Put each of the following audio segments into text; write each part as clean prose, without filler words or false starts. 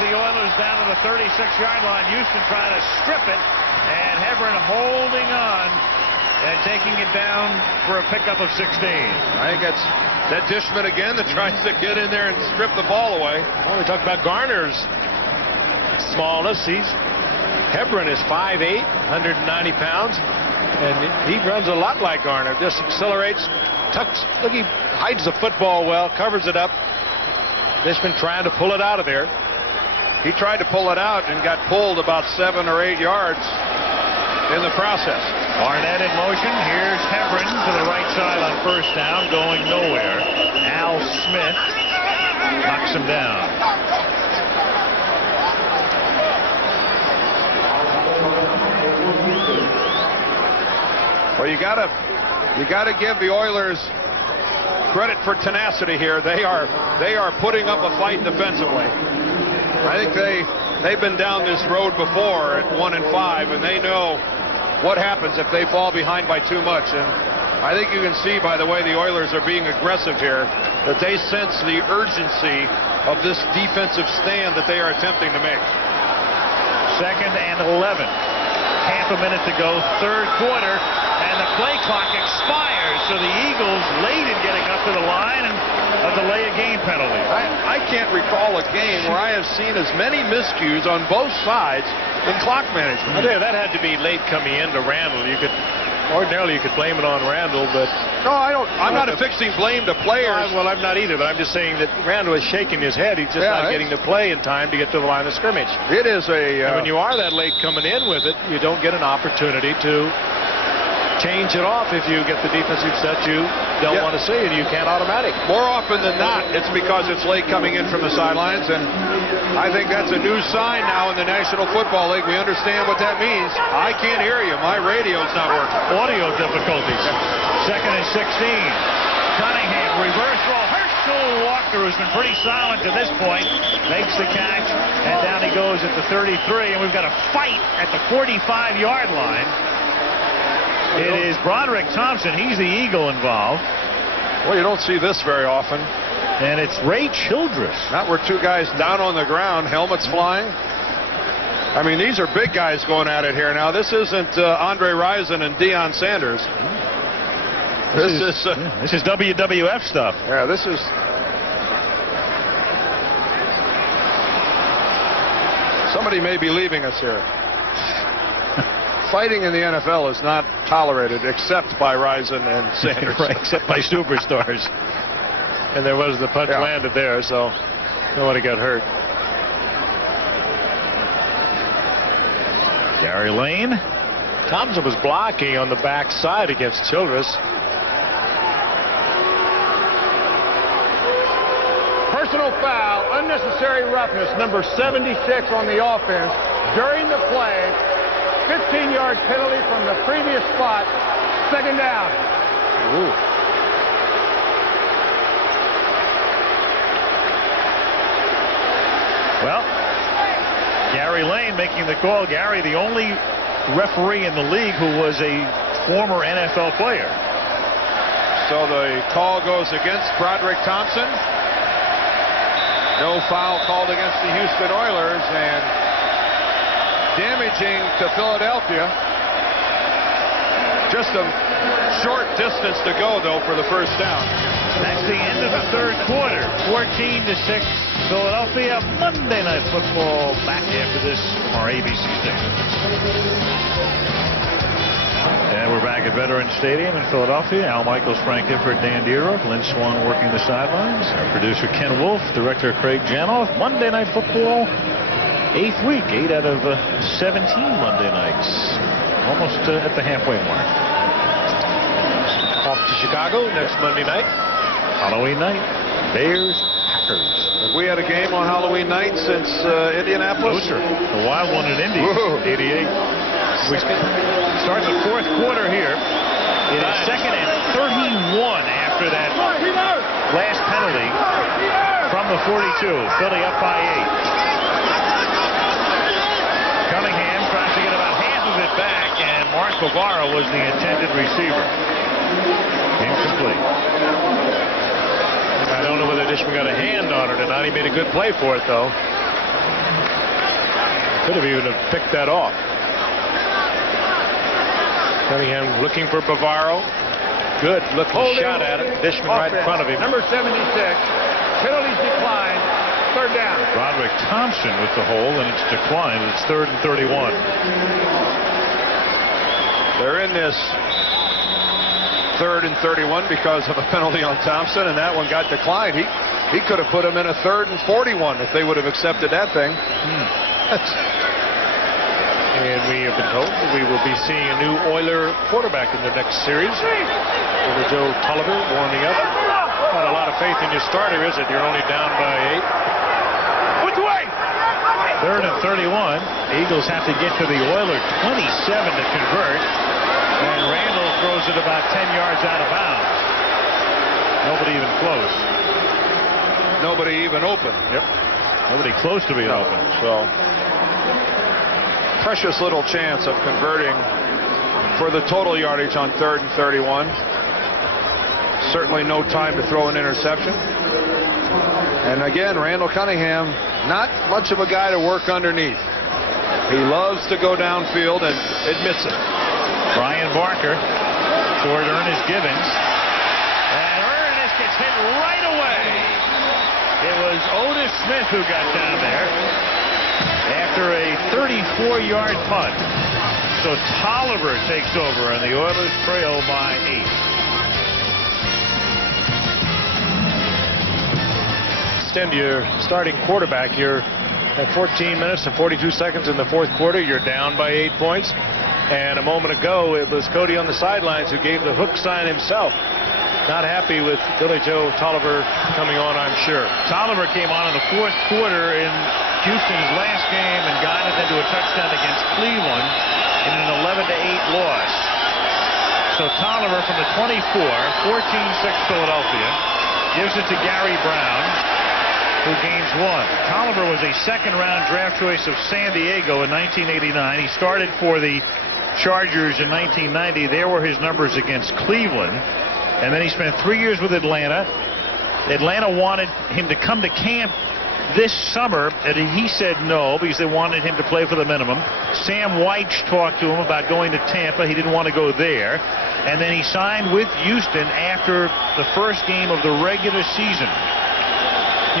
the Oilers down to the 36-yard line. Houston trying to strip it, and Hebron holding on and taking it down for a pickup of 16. I think that's Dishman again that tries to get in there and strip the ball away. Well, we talked about Garner's smallness. Hebron is 5'8", 190 pounds, and he runs a lot like Garner. Just accelerates, tucks. Look, he hides the football well, covers it up. Dishman trying to pull it out of there. He tried to pull it out and got pulled about 7 or 8 yards in the process. Barnett in motion. Here's Hebron to the right side on first down, going nowhere. Al Smith knocks him down. Well, you gotta give the Oilers credit for tenacity here. They are putting up a fight defensively. I think they've been down this road before at 1-5, and they know what happens if they fall behind by too much. And I think you can see by the way the Oilers are being aggressive here that they sense the urgency of this defensive stand that they are attempting to make. 2nd and 11. Half a minute to go, third quarter, and the play clock expires. So the Eagles late in getting up to the line, and a delay of game penalty. I can't recall a game where I have seen as many miscues on both sides in clock management. I tell you, that had to be late coming into Randall. Ordinarily you could blame it on Randall, but no, I don't. I'm not affixing blame to players. Well, I'm not either, but I'm just saying that Randall is shaking his head. He's just not getting to play in time to get to the line of scrimmage. It is a. And when you are that late coming in with it, you don't get an opportunity to change it off if you get the defensive set you don't want to see, and you can't automatic. More often than not, it's because it's late coming in from the sidelines, and I think that's a new sign now in the National Football League. We understand what that means. I can't hear you. My radio's not working. Audio difficulties. 2nd and 16. Cunningham, reverse roll. Herschel Walker, who's been pretty silent to this point, makes the catch, and down he goes at the 33, and we've got a fight at the 45-yard line. It is Broderick Thompson. He's the Eagle involved. Well, you don't see this very often. And it's Ray Childress. Not where two guys down on the ground, helmets flying. I mean, these are big guys going at it here now. This isn't Andre Rison and Deion Sanders. This is WWF stuff. Yeah, this is. Somebody may be leaving us here. Fighting in the NFL is not tolerated except by Rison and Sanders. Right, except by superstars. And there was the punch landed there, so nobody got hurt. Gary Lane. Thompson was blocking on the back side against Childress. Personal foul, unnecessary roughness, number 76 on the offense during the play. 15-yard penalty from the previous spot. 2nd down. Ooh. Well, Gary Lane making the call. Gary, the only referee in the league who was a former NFL player. So the call goes against Broderick Thompson. No foul called against the Houston Oilers, and damaging to Philadelphia. Just a short distance to go, though, for the first down. That's the end of the third quarter. 14-6, Philadelphia. Monday Night Football back after this from our ABC station. And we're back at Veterans Stadium in Philadelphia. Al Michaels, Frank Gifford, Dan Dieroff, Lynn Swan working the sidelines. Our producer Ken Wolf, director Craig Janoff. Monday Night Football. 8th week, 8 out of 17 Monday nights. Almost at the halfway mark. Off to Chicago next Monday night. Halloween night. Bears, Packers. Have we had a game on Halloween night since Indianapolis? No, sir. The wild one in Indy. 88. We start the fourth quarter here. It is 2nd and 31 after that last penalty from the 42. Philly up by 8. Cunningham tries to get about half of it back, and Mark Bavaro was the intended receiver. Incomplete. I don't know whether Dishman got a hand on it or not. He made a good play for it, though. Could have even picked that off. Cunningham looking for Bavaro. Good looking shot at it. Dishman right in front of him. Number 76. Penalties declined. Third down. Roderick Thompson with the hole, and it's declined. It's 3rd and 31. They're in this 3rd and 31 because of a penalty on Thompson, and that one got declined. He could have put him in a 3rd and 41 if they would have accepted that thing. And we have been told that we will be seeing a new Oiler quarterback in the next series. Joe Tolliver warming up. Not a lot of faith in your starter, is it? You're only down by 8. Which way? 3rd and 31. Eagles have to get to the Oiler 27 to convert. And Randall throws it about 10 yards out of bounds. Nobody even close. Nobody even open. Yep. Nobody close to being open. So precious little chance of converting for the total yardage on 3rd and 31. Certainly no time to throw an interception. And again, Randall Cunningham, not much of a guy to work underneath. He loves to go downfield and admits it. Brian Barker toward Ernest Gibbons. And Ernest gets hit right away. It was Otis Smith who got down there after a 34-yard punt. So Tolliver takes over, and the Oilers trail by 8. Extend your starting quarterback. You're at 14 minutes and 42 seconds in the 4th quarter. You're down by 8 points. And a moment ago, it was Cody on the sidelines who gave the hook sign himself. Not happy with Billy Joe Tolliver coming on, I'm sure. Tolliver came on in the 4th quarter in Houston's last game and got it into a touchdown against Cleveland in an 11-8 loss. So Tolliver from the 24, 14-6 Philadelphia, gives it to Gary Brown, who gains 1. Tolliver was a 2nd-round draft choice of San Diego in 1989. He started for the Chargers in 1990. There were his numbers against Cleveland. And then he spent 3 years with Atlanta. Atlanta wanted him to come to camp this summer, and he said no because they wanted him to play for the minimum. Sam Weich talked to him about going to Tampa. He didn't want to go there. And then he signed with Houston after the first game of the regular season.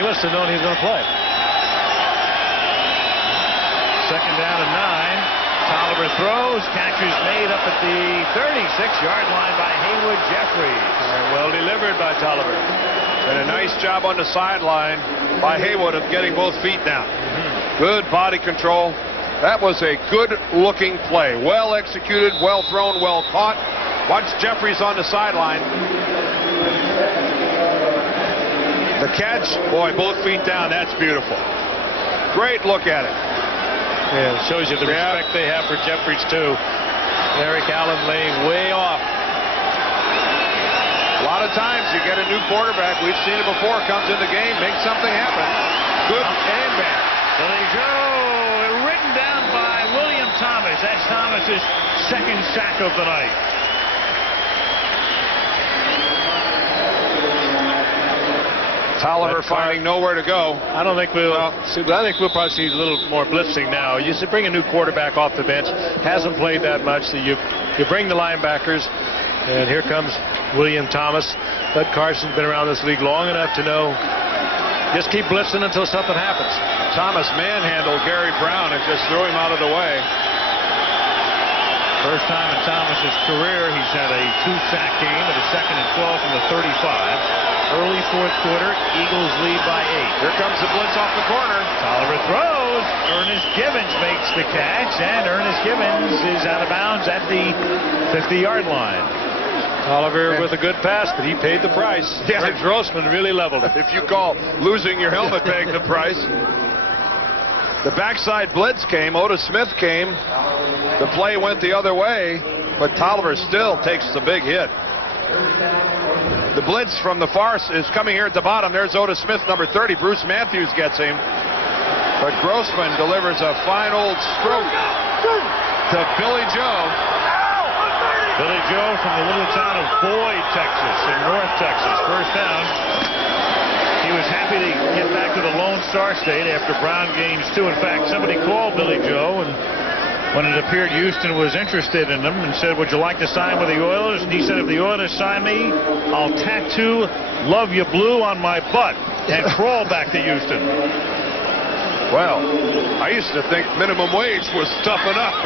He must have known he was going to play. 2nd down and 9. Tolliver throws. Catch is made up at the 36-yard line by Haywood Jeffries. Well delivered by Tolliver. And a nice job on the sideline by Haywood of getting both feet down. Good body control. That was a good-looking play. Well executed, well thrown, well caught. Watch Jeffries on the sideline. The catch, boy, both feet down. That's beautiful. Great look at it. Yeah, it shows you the respect they have for Jeffries, too. Eric Allen laying way off. A lot of times you get a new quarterback. We've seen it before. Comes in the game, makes something happen. Good and back. Billy Joe written down by William Thomas. That's Thomas's 2nd sack of the night. Tolliver finding nowhere to go. I don't think we'll see. I think we'll probably see a little more blitzing now. You should bring a new quarterback off the bench. Hasn't played that much. So you bring the linebackers, and here comes William Thomas. Bud Carson's been around this league long enough to know just keep blitzing until something happens. Thomas manhandled Gary Brown and just threw him out of the way. First time in Thomas's career he's had a 2-sack game at a 2nd and 12 from the 35. Early 4th quarter, Eagles lead by 8. Here comes the blitz off the corner. Tolliver throws. Ernest Gibbons makes the catch, and Ernest Gibbons is out of bounds at the 50-yard line. Tolliver with a good pass, but he paid the price. Yeah. Grossman really leveled it. If you call losing your helmet paying the price. The backside blitz came. Otis Smith came. The play went the other way, but Tolliver still takes the big hit. The blitz from the far is coming here at the bottom. There's Otis Smith, number 30. Bruce Matthews gets him. But Grossman delivers a fine old stroke to Billy Joe. Billy Joe from the little town of Boyd, Texas, in North Texas. First down. He was happy to get back to the Lone Star State after Brown games 2. In fact, somebody called Billy Joe, and when it appeared Houston was interested in him, and said, would you like to sign with the Oilers? And he said, if the Oilers sign me, I'll tattoo "Love You Blue" on my butt and crawl back to Houston. Well, I used to think minimum wage was tough enough.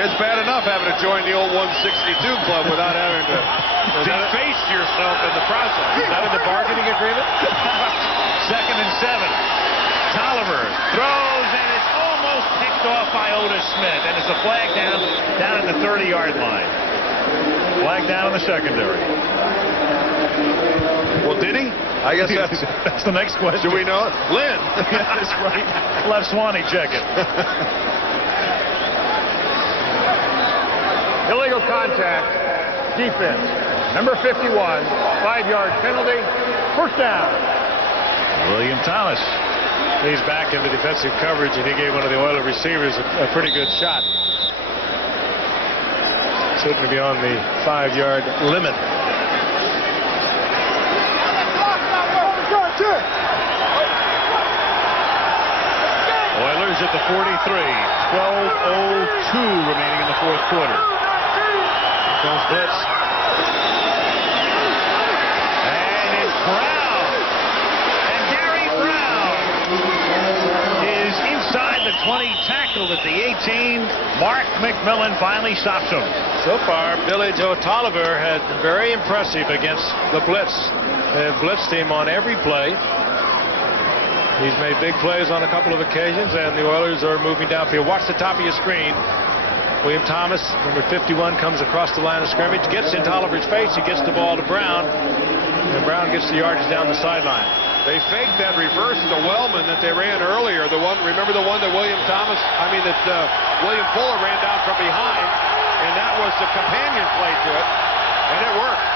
It's bad enough having to join the old 162 club without having to deface yourself in the process. Is that in the bargaining agreement? 2nd and 7. Tolliver throws, and it's almost picked off by Otis Smith, and it's a flag down at the 30-yard line. Flag down in the secondary. Well, did he? I guess that's the next question. Do we know it? Lynn. That's right. Left Swanee, check it. Illegal contact, defense. Number 51, 5-yard penalty, first down. William Thomas. He's back into defensive coverage, and he gave one of the Oiler receivers a pretty good shot. Certainly beyond the 5-yard limit. Oilers at the 43. 12:02 remaining in the fourth quarter. Here comes blitz. And it's Brown. And Gary Brown is inside the 20, tackled at the 18. Mark McMillan finally stops him. So far, Billy Joe Tolliver has been very impressive against the blitz. They've blitzed him on every play. He's made big plays on a couple of occasions, and the Oilers are moving downfield. Watch the top of your screen. William Thomas, number 51, comes across the line of scrimmage, gets in Tolliver's face. He gets the ball to Brown, and Brown gets the yardage down the sideline. They faked that reverse to Wellman that they ran earlier. The one, remember the one that William Fuller ran down from behind, and that was the companion play to it, and it worked.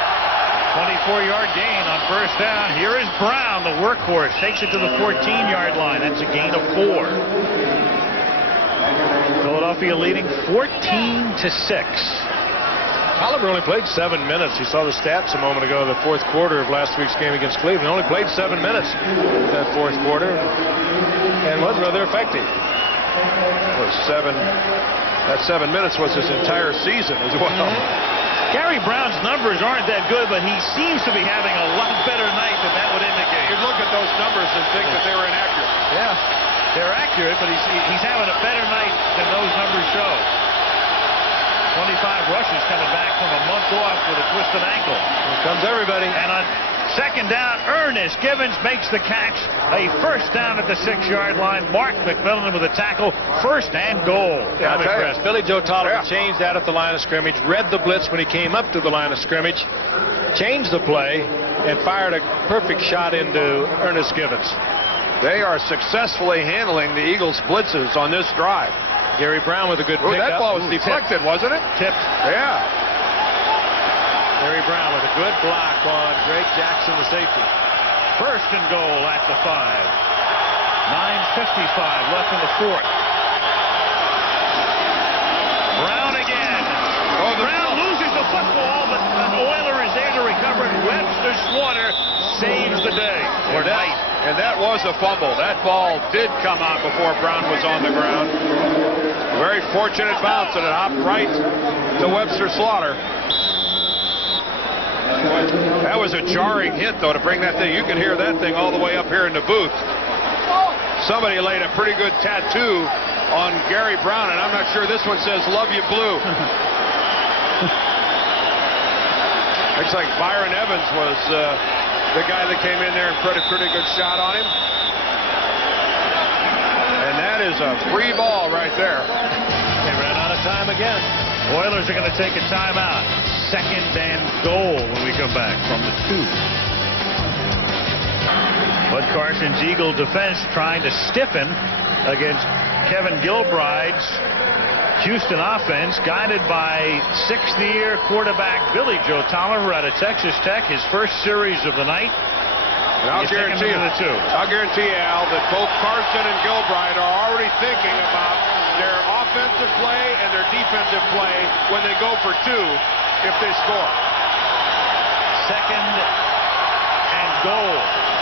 24-yard gain on first down. Here is Brown, the workhorse, takes it to the 14-yard line. That's a gain of 4. Philadelphia leading 14-6. Tolliver only played 7 minutes. You saw the stats a moment ago, the fourth quarter of last week's game against Cleveland. He only played 7 minutes that fourth quarter and wasn't rather effective. That 7 minutes was his entire season as well. Gary Brown's numbers aren't that good, but he seems to be having a lot better night than that would indicate. You'd look at those numbers and think that they were inaccurate. Yeah, they're accurate, but he's having a better night than those numbers show. 25 rushes coming back from a month off with a twisted ankle. Here comes everybody. And on second down, Ernest Givens makes the catch. A first down at the 6-yard line. Mark McMillan with a tackle. First and goal. I'm impressed. Billy Joe Tolliver changed that at the line of scrimmage, read the blitz when he came up to the line of scrimmage, changed the play, and fired a perfect shot into Ernest Givens. They are successfully handling the Eagles' blitzes on this drive. Gary Brown with a good pickup. That ball was deflected, wasn't it? Tipped. Yeah. Gary Brown with a good block on Drake Jackson, the safety. First and goal at the 5. 9:55 left in the fourth. Brown again. Brown loses the football, but an Oiler is there to recover. Webster Slaughter saves the day. And that was a fumble. That ball did come out before Brown was on the ground. Very fortunate bounce, and it hopped right to Webster Slaughter. That was a jarring hit, though, to bring that thing. You can hear that thing all the way up here in the booth. Somebody laid a pretty good tattoo on Gary Brown, and I'm not sure this one says "Love You Blue." Looks like Byron Evans was the guy that came in there and put a pretty good shot on him. And that is a free ball right there. They ran out of time again. Oilers are going to take a timeout. Second and goal when we come back from the 2. Bud Carson's Eagle defense trying to stiffen against Kevin Gilbride's Houston offense, guided by 6th-year quarterback Billy Joe Tolliver out of Texas Tech, his first series of the night. And I'll guarantee you, Al, that both Carson and Gilbride are already thinking about their offensive play and their defensive play when they go for 2 if they score. Second goal.